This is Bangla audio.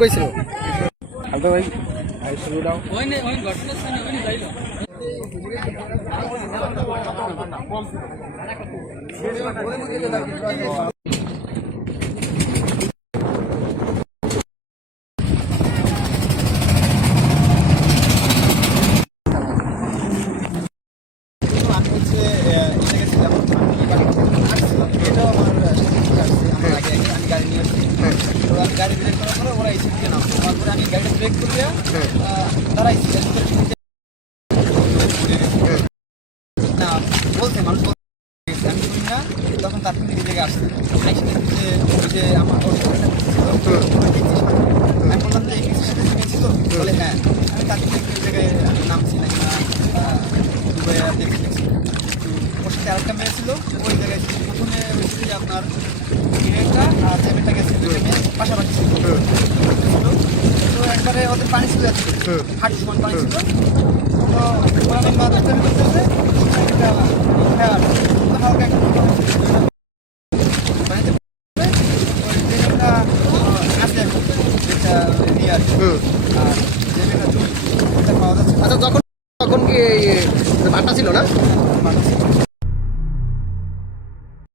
গেছিল ভাই গাড়ি ব্রেক করার পরে ওরা এসে দিয়ে নামছে তারপরে আমি গাড়িটা ব্রেক করিয়া দাঁড়াইছি না বলছে মানুষ আমি শুনি না তখন তার থেকে নিজে জায়গায় আসছে আইসে দেখি যে আমার আমি বললাম যে এই সাথে ছিল বলে হ্যাঁ আমি তার থেকে একটু জায়গায় নামছি নাকি না দুবাই দেখছি ওর সাথে আরেকটা মেয়ে ছিল ওই জায়গায় প্রথমে হয়েছিল যে আপনার হিরেনটা আর চ্যামেটা গেছে দুটো মেয়ে পাশাপাশি ছিল তো একবারে ওদের পানি ছিল হাঁটু সমান পানি ছিল তো ওরা মা দুষ্টামি করতেছে হালকা একটা আচ্ছা তখন কি ভাটা ছিল না?